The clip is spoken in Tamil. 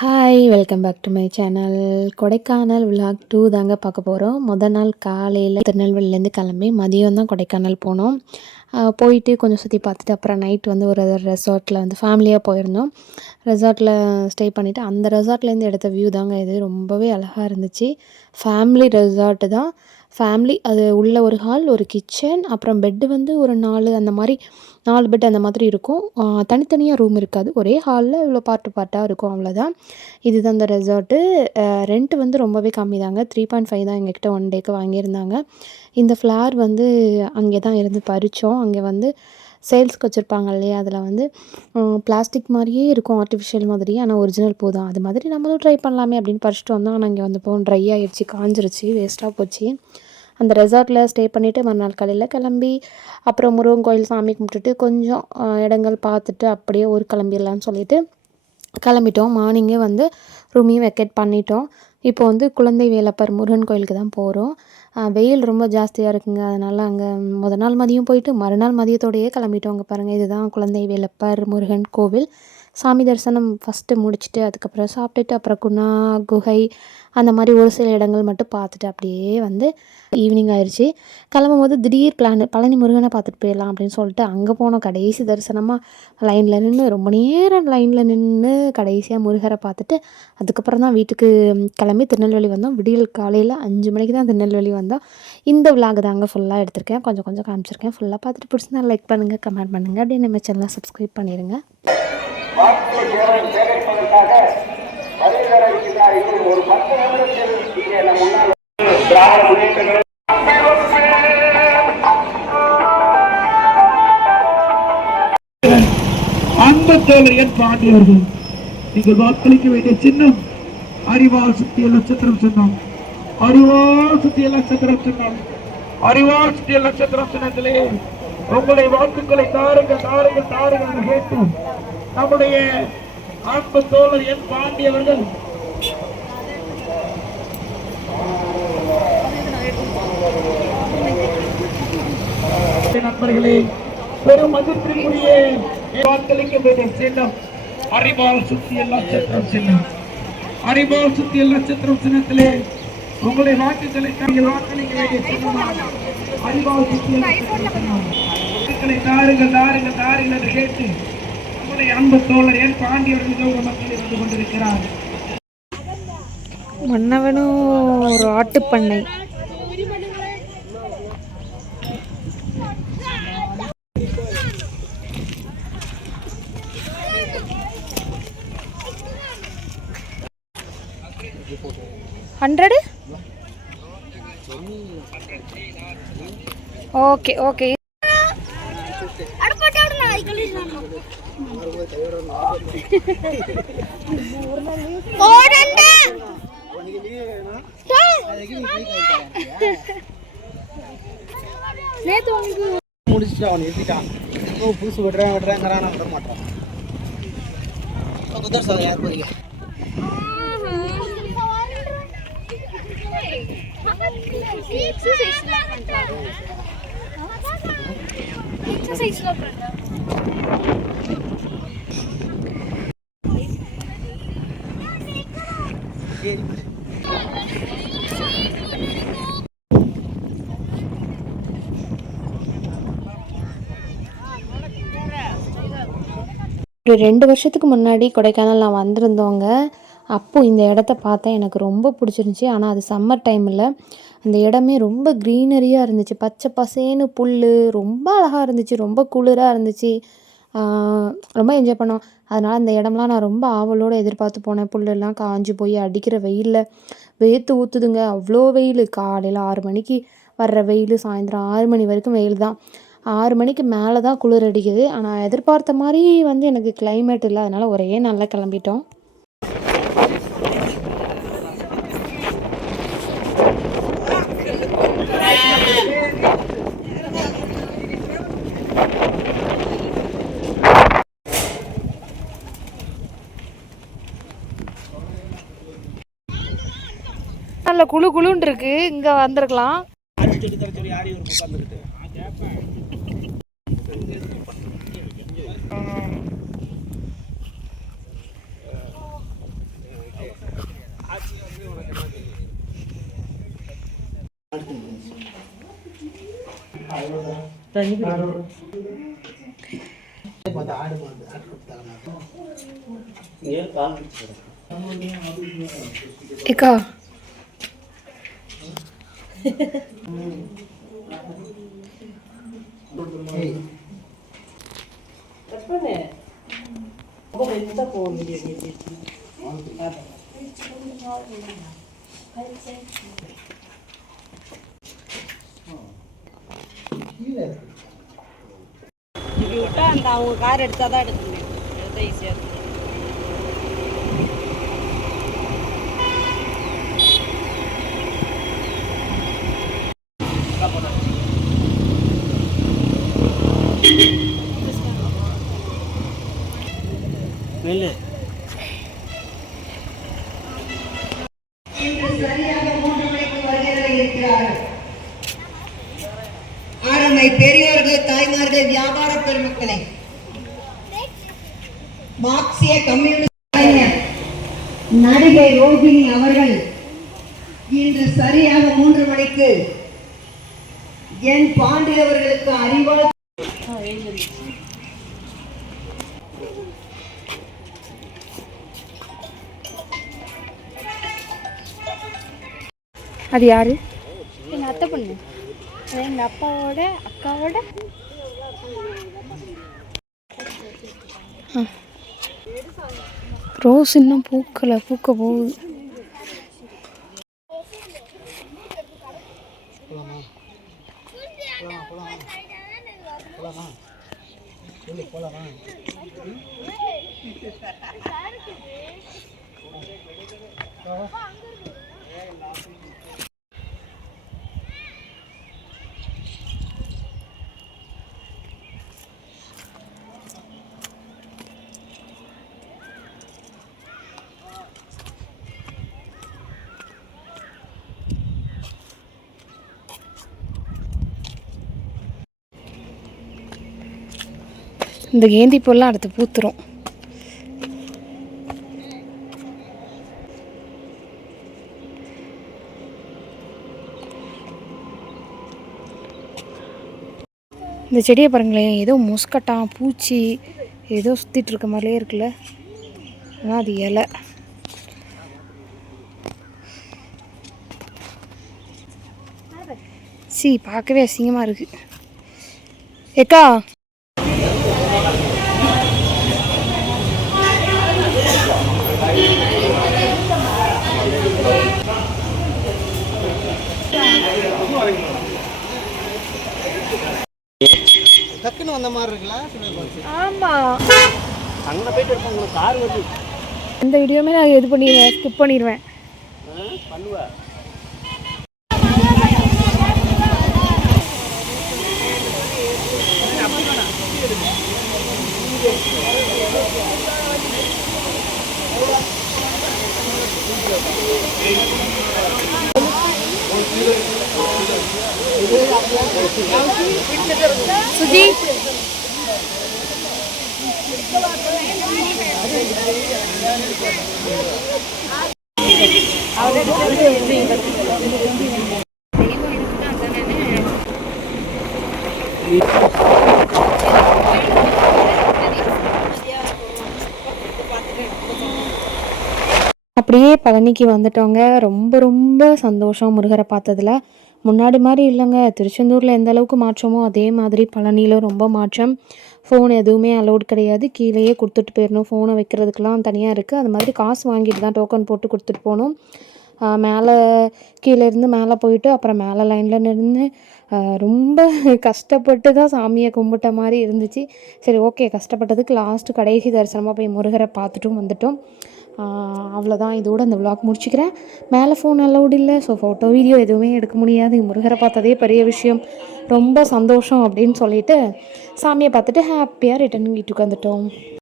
Hi! Welcome back to my channel. Kodaikanal vlog 2 தாங்க பார்க்க போகிறோம். மொதல் நாள் காலையில் திருநெல்வேலியிலேருந்து கிளம்பி மதியம் தான் கொடைக்கானல் போனோம். போயிட்டு கொஞ்சம் சுற்றி பார்த்துட்டு அப்புறம் நைட் வந்து ஒரு ரெசார்ட்டில் வந்து ஃபேமிலியாக போயிருந்தோம். ரெசார்ட்டில் ஸ்டே பண்ணிவிட்டு அந்த ரெசார்ட்லேருந்து எடுத்த வியூ தாங்க இது. ரொம்பவே அழகாக இருந்துச்சு. ஃபேமிலி ரெசார்ட்டு தான். ஃபேமிலி அது உள்ள ஒரு ஹால், ஒரு கிச்சன், அப்புறம் பெட்டு வந்து ஒரு 4 அந்த மாதிரி 4 பெட் அந்த மாதிரி இருக்கும். தனித்தனியாக ரூம் இருக்காது. ஒரே ஹாலில் இவ்வளோ பார்ட்டாக இருக்கும், அவ்வளோதான். இதுதான் அந்த ரெசார்ட்டு. ரெண்ட் வந்து ரொம்பவே கம்மி தாங்க. 3.5 தான் எங்ககிட்ட 1 டேக்கு வாங்கியிருந்தாங்க. இந்த ஃப்ளார் வந்து அங்கே தான் இருந்து பறித்தோம். அங்கே வந்து சேல்ஸ்க்கு வச்சுருப்பாங்க இல்லையா, அதில் வந்து பிளாஸ்டிக் மாதிரியே இருக்கும், ஆர்டிஃபிஷியல் மாதிரியே, ஆனால் ஒரிஜினல் பூ தான். அது மாதிரி நம்மளும் ட்ரை பண்ணலாமே அப்படின்னு பறிச்சிட்டு வந்தோம். ஆனால் இங்கே வந்தப்போ ட்ரை ஆகிடுச்சு, காஞ்சிருச்சு, வேஸ்ட்டாக போச்சு. அந்த ரெசார்ட்டில் ஸ்டே பண்ணிவிட்டு மறுநாள் காலையில் கிளம்பி அப்புறம் முருகன் கோயில் சாமி கும்பிட்டுட்டு கொஞ்சம் இடங்கள் பார்த்துட்டு அப்படியே ஊர் கிளம்பிடலான்னு சொல்லிட்டு கிளம்பிட்டோம். மார்னிங்கே வந்து ரூமையும் வெக்கேட் பண்ணிட்டோம். இப்போ வந்து குழந்தை வேலப்பர் முருகன் கோயிலுக்கு தான் போகிறோம். வெயில் ரொம்ப ஜாஸ்தியாக இருக்குங்க. அதனால் அங்கே முதல் நாள் மதியம் போயிட்டு மறுநாள் மதியத்தோடையே கிளம்பிட்டோம். அங்கே பாருங்கள், இதுதான் குழந்தை வேலப்பர் முருகன் கோவில். சாமி தரிசனம் ஃபஸ்ட்டு முடிச்சுட்டு அதுக்கப்புறம் சாப்பிட்டுட்டு அப்புறம் குணா குகை அந்த மாதிரி ஒரு சில இடங்கள் மட்டும் பார்த்துட்டு அப்படியே வந்து ஈவினிங் ஆயிடுச்சு. கிளம்பும்போது திடீர் பிளான், பழனி முருகனை பார்த்துட்டு போயிடலாம் அப்படின்னு சொல்லிட்டு அங்கே போனோம். கடைசி தரிசனமாக லைனில் நின்று ரொம்ப நேரம் லைனில் நின்று கடைசியாக முருகரை பார்த்துட்டு அதுக்கப்புறம் தான் வீட்டுக்கு கிளம்பி திருநெல்வேலி வந்தோம். விடியல் காலையில் 5 மணிக்கு தான் திருநெல்வேலி வந்தோம். இந்த விலாக் தாங்க ஃபுல்லாக எடுத்திருக்கேன், கொஞ்சம் கொஞ்சம் காமிச்சிருக்கேன். ஃபுல்லாக பார்த்துட்டு பிடிச்சிருந்தா லைக் பண்ணுங்கள், கமெண்ட் பண்ணுங்கள், அப்படியே நம்ம சேனலை சப்ஸ்கிரைப் பண்ணிடுங்க. ஒரு 10 நிமிடத்தில் இங்கே நம் முன்னாள் திராவிட முன்னேற்ற அன்பத்தோழர் பாண்டியர்கள் நீங்கள் வாக்களிக்க வேண்டிய சின்னம் அறிவால் சுத்திய நட்சத்திரம் சின்னம். அறிவால் சுத்திய நட்சத்திரம் சின்னம். அறிவால் சுத்திய நட்சத்திரம் சின்னத்திலே உங்களுடைய வாக்குகளை தாருங்கள் தாருங்கள் தாருங்கள் கேட்டு நம்முடைய அன்பத்தோழர் என் பாண்டியவர்கள் நண்பர்களே, பெரும் மதிப்பிற்குரிய வாக்களிக்க வேண்டிய சின்னம் அறிவால் சுத்திய நட்சத்திரம் சின்னம். அறிவால் சுத்திய நட்சத்திரம் சின்னத்திலே உங்களுடைய வாக்குகளை வாக்களிக்க வேண்டிய சின்னம் அறிவால் சுத்திய நட்சத்திரம் சின்னம். வாக்குகளை தாருங்கள் தாருங்கள் தாருங்கள் என்று கேட்டு நம்முடைய அன்பு தோழர் என் பாண்டியவர்கள் ஒரு மக்களை வந்து கொண்டிருக்கிறார். மன்னவனும் ஒரு ஆட்டுப்பண்ணை. $100? Okay okay. முடிச்சுட்டு அவன் நிறுத்திட்டான். புதுசு விடுறேங்கிறான், விட மாட்டான். யார் போறீங்க? ஒரு 2 வருஷத்துக்கு முன்னாடி கொடைக்கானல் நான் வந்திருந்தோங்க. அப்போது இந்த இடத்த பார்த்தேன், எனக்கு ரொம்ப பிடிச்சிருந்துச்சி. ஆனால் அது சம்மர் டைமில் அந்த இடமே ரொம்ப க்ரீனரியாக இருந்துச்சு, பச்சை பசேன்னு புல் ரொம்ப அழகாக இருந்துச்சு, ரொம்ப குளிராக இருந்துச்சு. ரொம்ப என்ஜாய் பண்ணோம். அதனால் அந்த இடம்லாம் நான் ரொம்ப ஆவலோடு எதிர்பார்த்து போனேன். புல்லெல்லாம் காஞ்சி போய் அடிக்கிற வெயிலில் வேர்த்து ஊற்றுதுங்க, அவ்வளோ வெயில். காலையில் 6 மணிக்கு வர்ற வெயில் சாயந்தரம் 6 மணி வரைக்கும் வெயில் தான். 6 மணிக்கு மேலே தான் குளிர் அடிக்குது. ஆனால் எதிர்பார்த்த மாதிரி வந்து எனக்கு கிளைமேட் இல்லை. அதனால் ஒரே நாளில் கிளம்பிட்டோம். நல்ல குழு குழுன்னு இருக்கு, இங்கே வந்திருக்கலாம். ஏக்கா அந்த அவங்க கார் எடுத்தால் தான் எடுக்க முடியும். அதுதான் ஈஸியாக இருக்கும். ஆளுமை பெரியோர்கள், தாய்மார்கள், வியாபார பெருமக்களே, மார்க்சிய கம்யூனிஸ்ட் நடிகை ரோகிணி அவர்கள் இன்று சரியாக 3 மணிக்கு என் பாண்டி அவர்களுக்கு அறிவால் அது யாரு? எங்கள் அத்தை பொண்ணு, எங்கள் அப்பாவோட அக்காவோட. ரோஸ் இன்னும் பூக்கலை, பூக்க போகுது. இந்த கேந்தி பூலாம் அடுத்து பூத்துரும். இந்த செடியை பாருங்களேன், ஏதோ மொஸ்கட்டான் பூச்சி ஏதோ சுற்றிட்டு இருக்க மாதிரியே இருக்குல்ல. ஆனால் அது இலை. பார்க்கவே அசிங்கமாக இருக்குது. ஏக்கா டக்குன்னு வந்த மாதிரி இருக்குல்ல. ஆமாம், அங்கே போயிட்டு இருப்போம். உங்களுக்கு கார் வருது. இந்த வீடியோவுமே நான் இது பண்ணிடுவேன், ஸ்கிப் பண்ணிடுவேன். பண்ணுவேன். சுஜி அப்படியே பழனிக்கு வந்துட்டோங்க. ரொம்ப ரொம்ப சந்தோஷம் முருகரை பார்த்ததில். முன்னாடி மாதிரி இல்லைங்க, திருச்செந்தூரில் எந்த அளவுக்கு மாற்றமோ அதே மாதிரி பழனியில் ரொம்ப மாற்றம். ஃபோன் எதுவுமே அலோட் கிடையாது, கீழேயே கொடுத்துட்டு போயிடணும். ஃபோனை வைக்கிறதுக்கெலாம் தனியாக இருக்குது. அது மாதிரி காசு வாங்கிட்டு தான் டோக்கன் போட்டு கொடுத்துட்டு போகணும். மேலே கீழேருந்து மேலே போயிட்டு அப்புறம் மேலே லைனில் நின்று ரொம்ப கஷ்டப்பட்டு தான் சாமியை கும்பிட்ட மாதிரி இருந்துச்சு. சரி ஓகே, கஷ்டப்பட்டதுக்கு லாஸ்ட்டு கடைசி தரிசனமாக போய் முருகரை பார்த்துட்டும் வந்துட்டோம். அவ்வளோதான், இதோட இந்த விளாக் முடிச்சுக்கிறேன். மேலே ஃபோன் அலௌட் இல்லை, ஸோ ஃபோட்டோ வீடியோ எதுவுமே எடுக்க முடியாது. முருகரை பார்த்ததே பெரிய விஷயம், ரொம்ப சந்தோஷம் அப்படின்னு சொல்லிட்டு சாமியை பார்த்துட்டு ஹாப்பியாக ரிட்டன் வீட்டுக்கு வந்துட்டோம்.